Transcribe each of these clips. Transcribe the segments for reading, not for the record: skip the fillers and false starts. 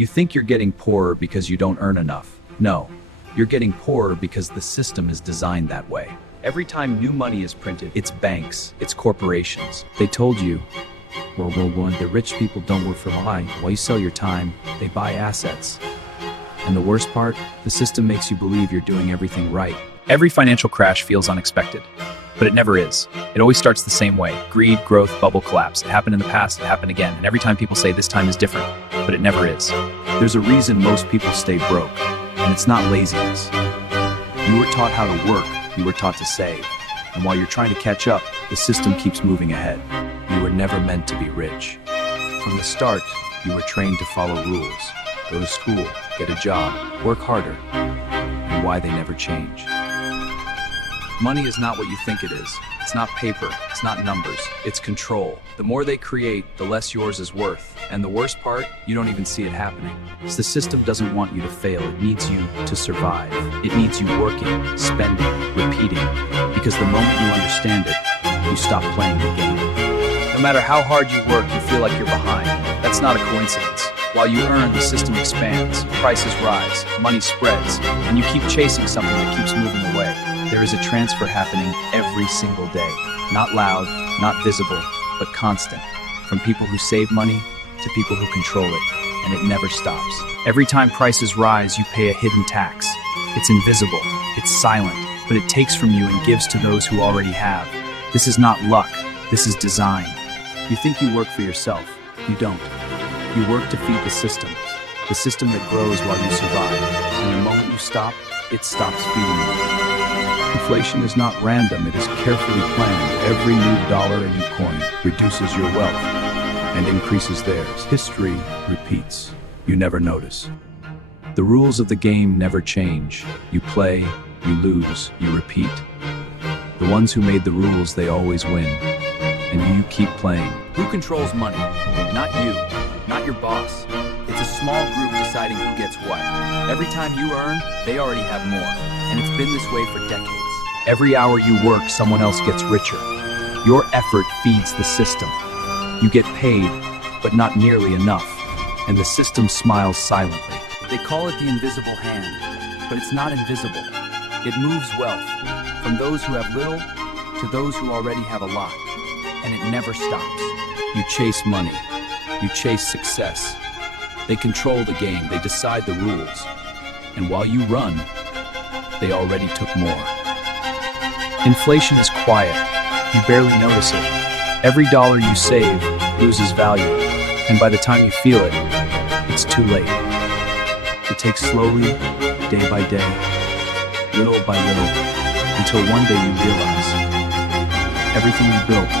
You think you're getting poorer because you don't earn enough. No, you're getting poorer because the system is designed that way. Every time new money is printed, it's banks, it's corporations. They told you, well, the rich people don't work for why? While you sell your time, they buy assets. And the worst part, the system makes you believe you're doing everything right. Every financial crash feels unexpected, but it never is. It always starts the same way. Greed, growth, bubble, collapse. It happened in the past, it happened again. And every time people say this time is different, but it never is. There's a reason most people stay broke, and it's not laziness. You were taught how to work, you were taught to save. And while you're trying to catch up, the system keeps moving ahead. You were never meant to be rich. From the start, you were trained to follow rules. Go to school, get a job, work harder. And why they never change. Money is not what you think it is. It's not paper, it's not numbers, it's control. The more they create, the less yours is worth. And the worst part, you don't even see it happening. The system doesn't want you to fail, it needs you to survive. It needs you working, spending, repeating. Because the moment you understand it, you stop playing the game. No matter how hard you work, you feel like you're behind. That's not a coincidence. While you earn, the system expands, prices rise, money spreads, and you keep chasing something that keeps moving away. There is a transfer happening every single day. Not loud, not visible, but constant. From people who save money to people who control it, and it never stops. Every time prices rise, you pay a hidden tax. It's invisible, it's silent, but it takes from you and gives to those who already have. This is not luck, this is design. You think you work for yourself, you don't. You work to feed the system that grows while you survive. And the moment you stop, it stops feeding you. Inflation is not random, it is carefully planned. Every new dollar and new coin reduces your wealth and increases theirs. History repeats. You never notice. The rules of the game never change. You play, you lose, you repeat. The ones who made the rules, they always win. And you keep playing. Who controls money? Not you, not your boss. It's a small group deciding who gets what. Every time you earn, they already have more. And it's been this way for decades. Every hour you work, someone else gets richer. Your effort feeds the system. You get paid, but not nearly enough. And the system smiles silently. They call it the invisible hand, but it's not invisible. It moves wealth from those who have little to those who already have a lot. And it never stops. You chase money. You chase success. They control the game. They decide the rules. And while you run, they already took more. Inflation is quiet. You barely notice it. Every dollar you save loses value. And by the time you feel it, it's too late. It takes slowly, day by day, little by little, until one day you realize everything you built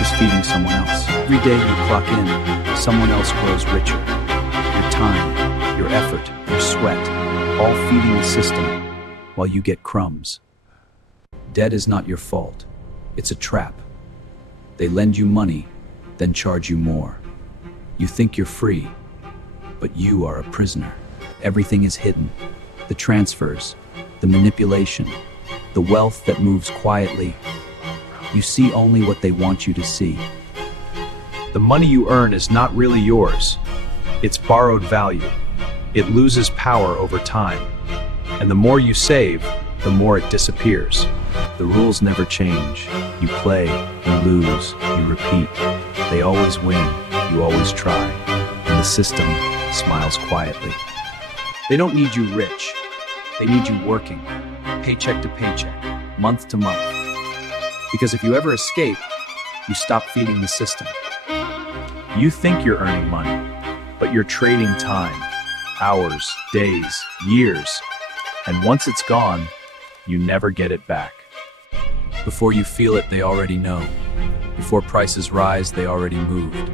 is feeding someone else. Every day you clock in, someone else grows richer. Your time, your effort, your sweat, all feeding the system while you get crumbs. Debt is not your fault. It's a trap. They lend you money, then charge you more. You think you're free, but you are a prisoner. Everything is hidden. The transfers, the manipulation, the wealth that moves quietly. You see only what they want you to see. The money you earn is not really yours. It's borrowed value. It loses power over time. And the more you save, the more it disappears. The rules never change. You play, you lose, you repeat. They always win, you always try. And the system smiles quietly. They don't need you rich. They need you working, paycheck to paycheck, month to month. Because if you ever escape, you stop feeding the system. You think you're earning money, but you're trading time, hours, days, years. And once it's gone, you never get it back. Before you feel it, they already know. Before prices rise, they already moved.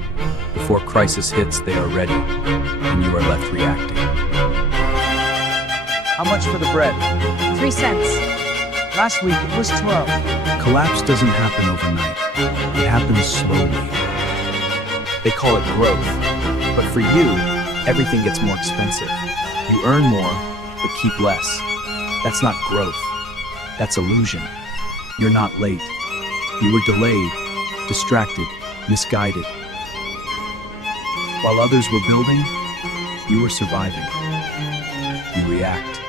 Before crisis hits, they are ready, and you are left reacting. How much for the bread? 3 cents. Last week it was 12. Collapse doesn't happen overnight. It happens slowly. They call it growth. But for you, everything gets more expensive. You earn more, but keep less. That's not growth. That's illusion. You're not late. You were delayed, distracted, misguided. While others were building, You were surviving. You react.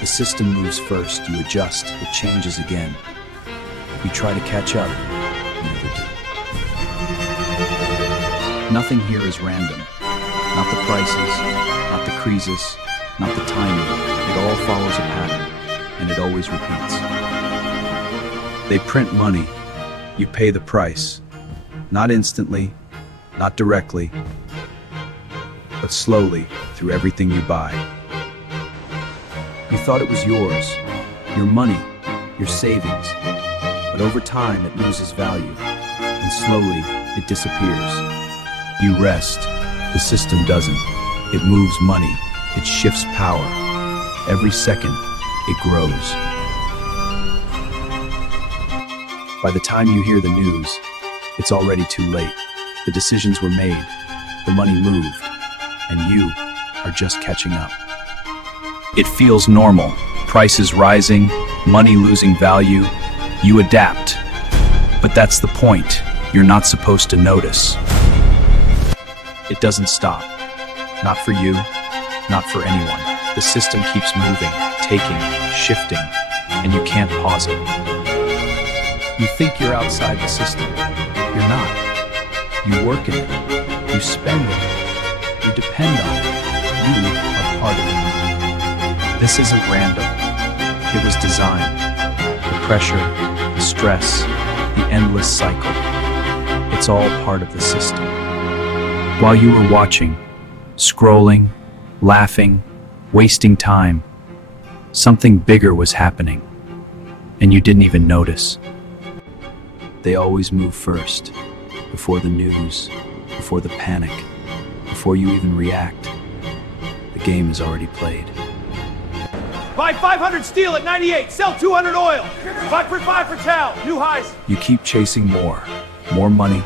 The system moves first, you adjust, it changes again. You try to catch up, you never do. Nothing here is random. Not the prices, not the crises, not the timing. It all follows a pattern, and it always repeats. They print money. You pay the price. Not instantly, not directly, but slowly through everything you buy. You thought it was yours, your money, your savings, but over time it loses value, and slowly it disappears. You rest, the system doesn't. It moves money, it shifts power. Every second, it grows. By the time you hear the news, it's already too late. The decisions were made, the money moved, and you are just catching up. It feels normal. Prices rising, money losing value. You adapt. But that's the point. You're not supposed to notice. It doesn't stop. Not for you, not for anyone. The system keeps moving, taking, shifting, and you can't pause it. You think you're outside the system. You're not. You work in it. You spend it. You depend on it. You are part of it. This isn't random. It was designed. The pressure, the stress, the endless cycle. It's all part of the system. While you were watching, scrolling, laughing, wasting time, something bigger was happening, and you didn't even notice. They always move first, before the news, before the panic, before you even react. The game is already played. Buy 500 steel at 98, sell 200 oil. 5 for Tao, new highs. You keep chasing more money,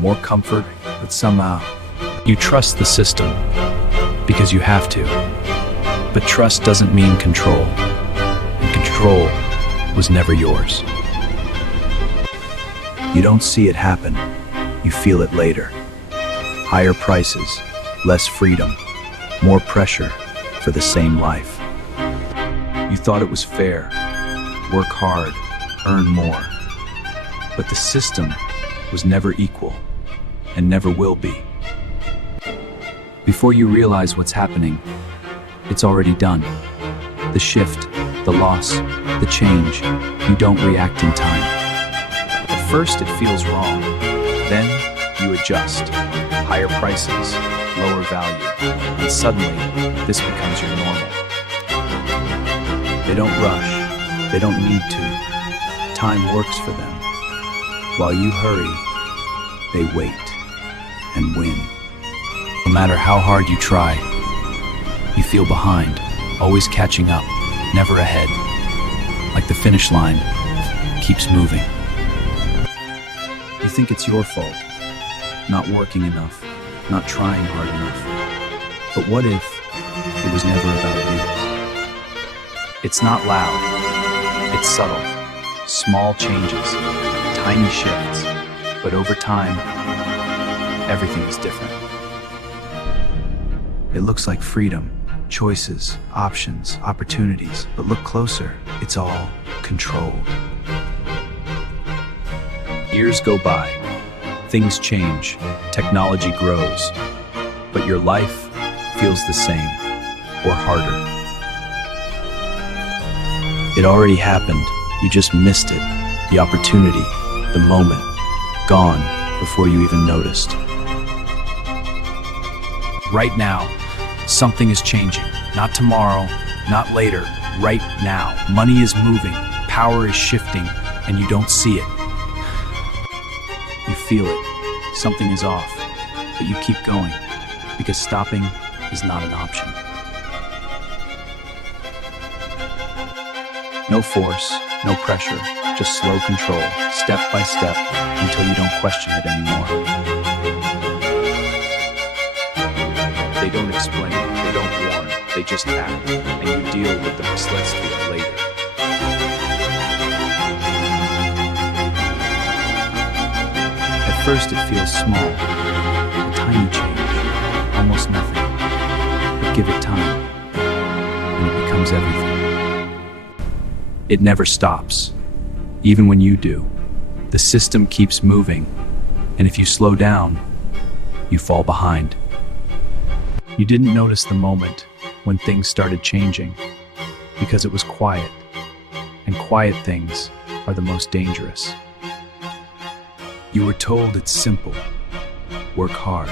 more comfort, but somehow you trust the system because you have to. But trust doesn't mean control, and control was never yours. You don't see it happen, you feel it later. Higher prices, less freedom, more pressure for the same life. You thought it was fair, work hard, earn more. But the system was never equal, and never will be. Before you realize what's happening, it's already done. The shift, the loss, the change, you don't react in time. At first it feels wrong, then you adjust. Higher prices, lower value, and suddenly this becomes your normal. They don't rush, they don't need to. Time works for them. While you hurry, they wait and win. No matter how hard you try, you feel behind, always catching up, never ahead. Like the finish line keeps moving. You think it's your fault, not working enough, not trying hard enough. But what if it was never about you? It's not loud, it's subtle. Small changes, tiny shifts, but over time, everything is different. It looks like freedom, choices, options, opportunities, but look closer, it's all controlled. Years go by, things change, technology grows, but your life feels the same, or harder. It already happened, you just missed it. The opportunity, the moment, gone before you even noticed. Right now, something is changing. Not tomorrow, not later, right now. Money is moving, power is shifting, and you don't see it. You feel it, something is off, but you keep going, because stopping is not an option. No force, no pressure, just slow control, step by step, until you don't question it anymore. They don't explain, they don't warn, they just act, and you deal with the let's do it later. At first it feels small, a tiny change, almost nothing. give it time, and it becomes everything. It never stops, even when you do. The system keeps moving, and if you slow down, you fall behind. You didn't notice the moment when things started changing because it was quiet, and quiet things are the most dangerous. You were told it's simple. Work hard,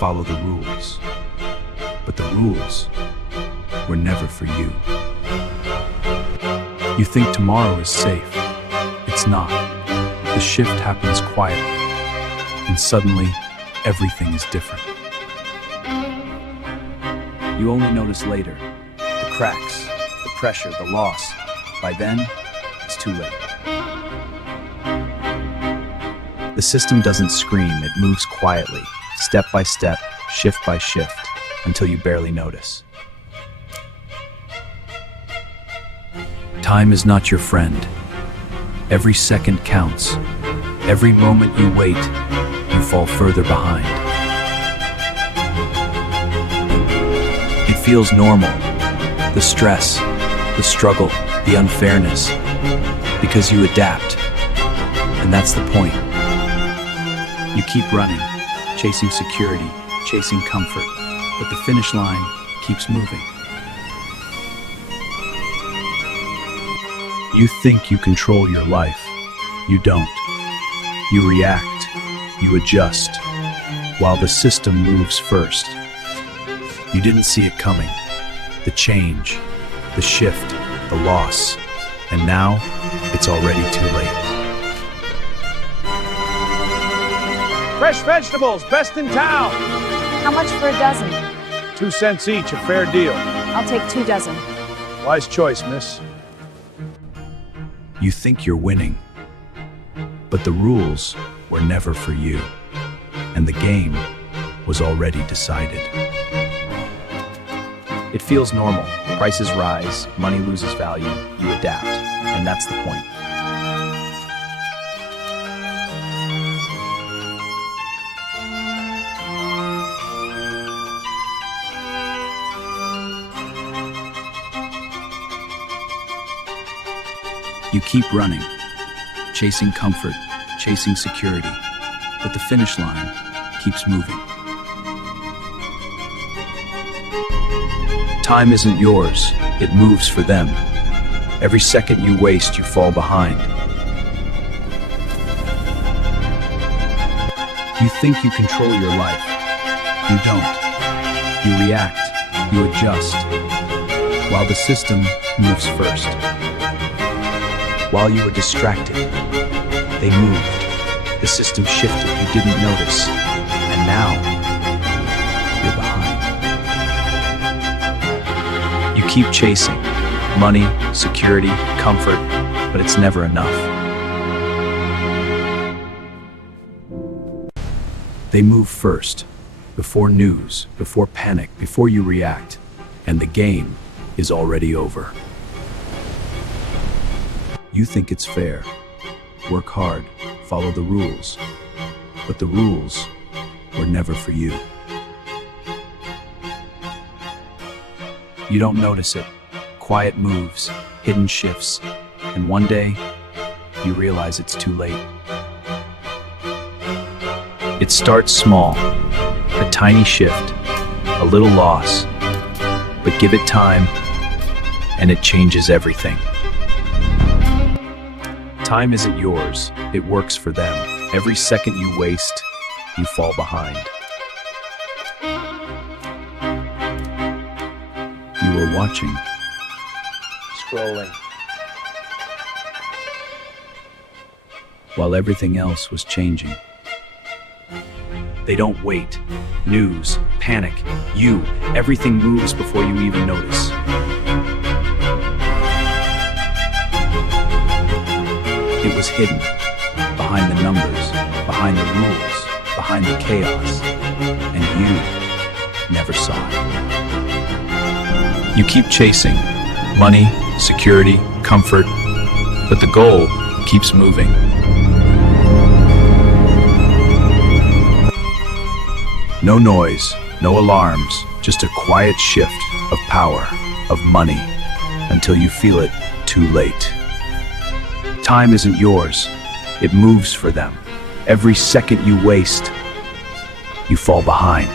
follow the rules. But the rules were never for you. You think tomorrow is safe. It's not. The shift happens quietly, and suddenly everything is different. You only notice later, the cracks, the pressure, the loss. By then, it's too late. The system doesn't scream, it moves quietly, step by step, shift by shift, until you barely notice. Time is not your friend. Every second counts. Every moment you wait, you fall further behind. It feels normal. The stress, the struggle, the unfairness, because you adapt. And that's the point. You keep running, chasing security, chasing comfort, but the finish line keeps moving. You think you control your life. You don't. You react, you adjust, while the system moves first. You didn't see it coming. The change, the shift, the loss, and now it's already too late. Fresh vegetables, best in town. How much for a dozen? 2 cents each, a fair deal. I'll take 2 dozen. Wise choice, miss. You think you're winning, but the rules were never for you, and the game was already decided. It feels normal. Prices rise, money loses value, you adapt, and that's the point. You keep running, chasing comfort, chasing security, but the finish line keeps moving. Time isn't yours, it moves for them. Every second you waste, you fall behind. You think you control your life. You don't. You react, you adjust, while the system moves first. While you were distracted, they moved. The system shifted, you didn't notice. And now, you're behind. You keep chasing money, security, comfort, but it's never enough. They move first, before news, before panic, before you react, and the game is already over. You think it's fair. Work hard, follow the rules. But the rules were never for you. You don't notice it. Quiet moves, hidden shifts, and one day, you realize it's too late. It starts small, a tiny shift, a little loss, but give it time, and it changes everything. Time isn't yours, it works for them. Every second you waste, you fall behind. You were watching. Scrolling. While everything else was changing. They don't wait. News, panic, you, everything moves before you even notice. It was hidden, behind the numbers, behind the rules, behind the chaos, and you never saw it. You keep chasing money, security, comfort, but the goal keeps moving. No noise, no alarms, Just a quiet shift of power, of money, until you feel it too late. Time isn't yours. It moves for them. Every second you waste, you fall behind.